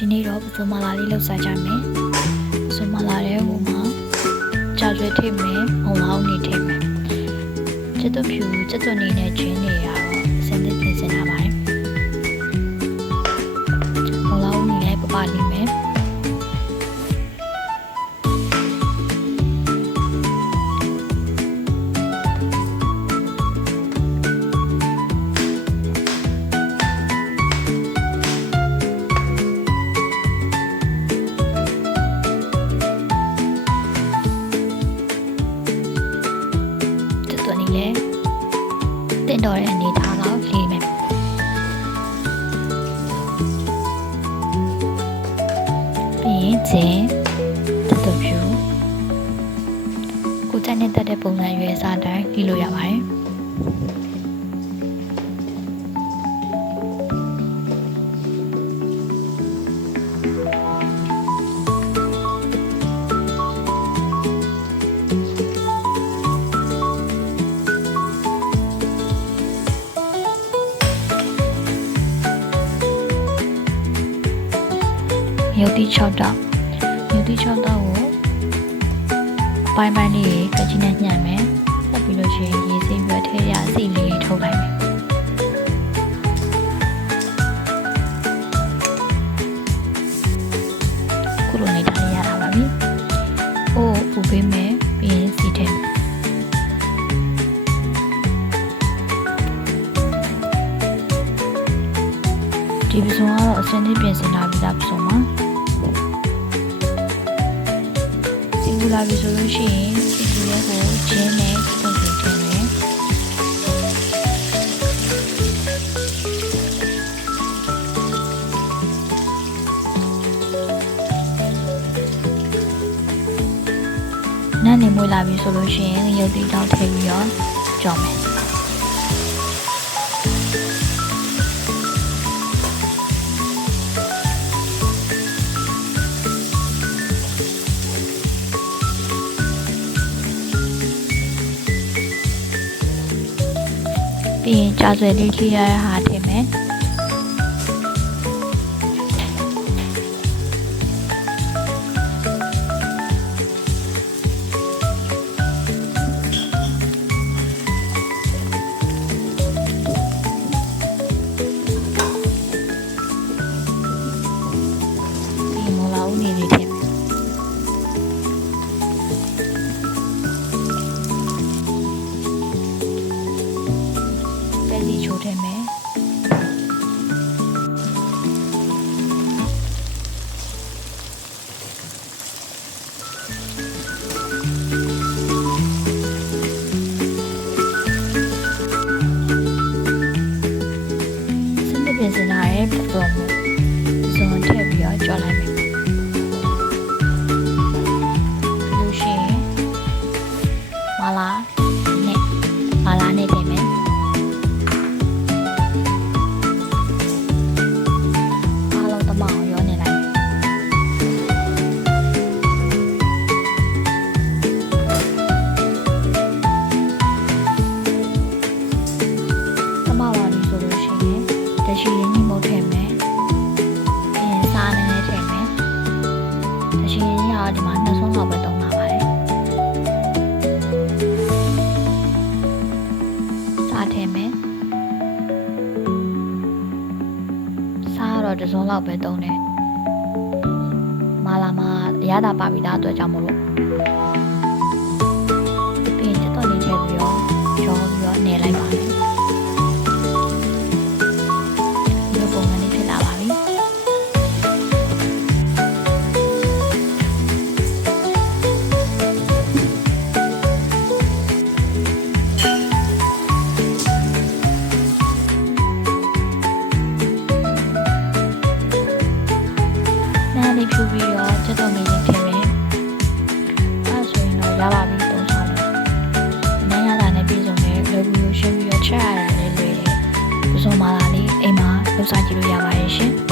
ဒီနေ့တော့ပစုံမလာလေးလှုပ်စားကြမယ်ပစုံမလာတဲ့ဟိုမှာကြာကျွဲထိမယ်မုံလောင်းနေထိမယ်ကျက်သွဖြူကျက်သွနေနဲ့ချင်းနေရတော့အစင်းသစ်ပြင်ဆင်လာပါတယ်မုံလောင်းနေလည်းပပနေမယ် ကျွတ်သွနေလေတင့်တော်တဲ့အနေထားတော့လေးမယ်ပြီးရင်ကျင်းကျွတ်သွဖြူကိုကြိုက်နေတဲ့တဲ့ပုံစံရွယ်စားတိုင်းပြီးလို့ရပါတယ် မြုပ်တိ6တောက်မြုပ်တိ6တောက်ကိုပိုင်းပိုင်းလေးကကြီးနဲ့ညှံ့မယ်ဆက်ပြီးလို့ရှိရင်ရေးစိပြီးတော့ထဲရအစီလေးတွေထုတ်လိုက်မယ်ခုလိုနေတာလေးရတာပါပြီ။အိုးပူပေးမယ်ပြီးရင်စီထဲမယ်ဒီပစုံကတော့အစင်းလေးပြင်ဆင်ထားပြီးသားပစုံပါ စီဘူလာပြီဆိုလို့ရှိရင်စီဘူရဲ့ကိုဂျင်းနဲ့တုံ့ပြန်ထည့်မယ်နားနေမွေးလာပြီဆိုလို့ရှိရင်ရုပ်တိတောက်ထည့်ပြီးတော့ကြော်မယ် ပြီးရင်ကြာဆွဲလေးထိရတဲ့ဟာထည့်မယ်ပြီးမောလာဦးနေလေးထည့် ချိုးထည့်မယ်စနစ်ပြင်ဆင်ထားတဲ့ပစုံမှုပစုံထည့်ပြီးတော့ကြော်လိုက်မယ်လို့ရှိရင်မလာ ရှိရင်းကြီးမုတ်ထည့်မယ်ပြီးရင်စားနေနေထည့်မယ်တရှိရင်းကြီးကဒီမှာနှစ်ဆုံးလောက်ပဲတုံးလာပါတယ်စားထည့်မယ်စားတော့တစ်စုံလောက်ပဲတုံးတယ်မာလာမှာရတာပါပြီသားအတွက်ကြောင့်မလို့ ရင်တော့ရပါပြီတုံးဆောင်တယ်။နားရတာနဲ့ပြည်စုံတယ်လောဘူးလို့ရှင်းပြီးတော့ချက်ရတာလေးလွယ်တယ်။ပစုံမာလာလေးအိမ်မှာလှုပ်ရှားကြည့်လို့ရပါတယ်ရှင်။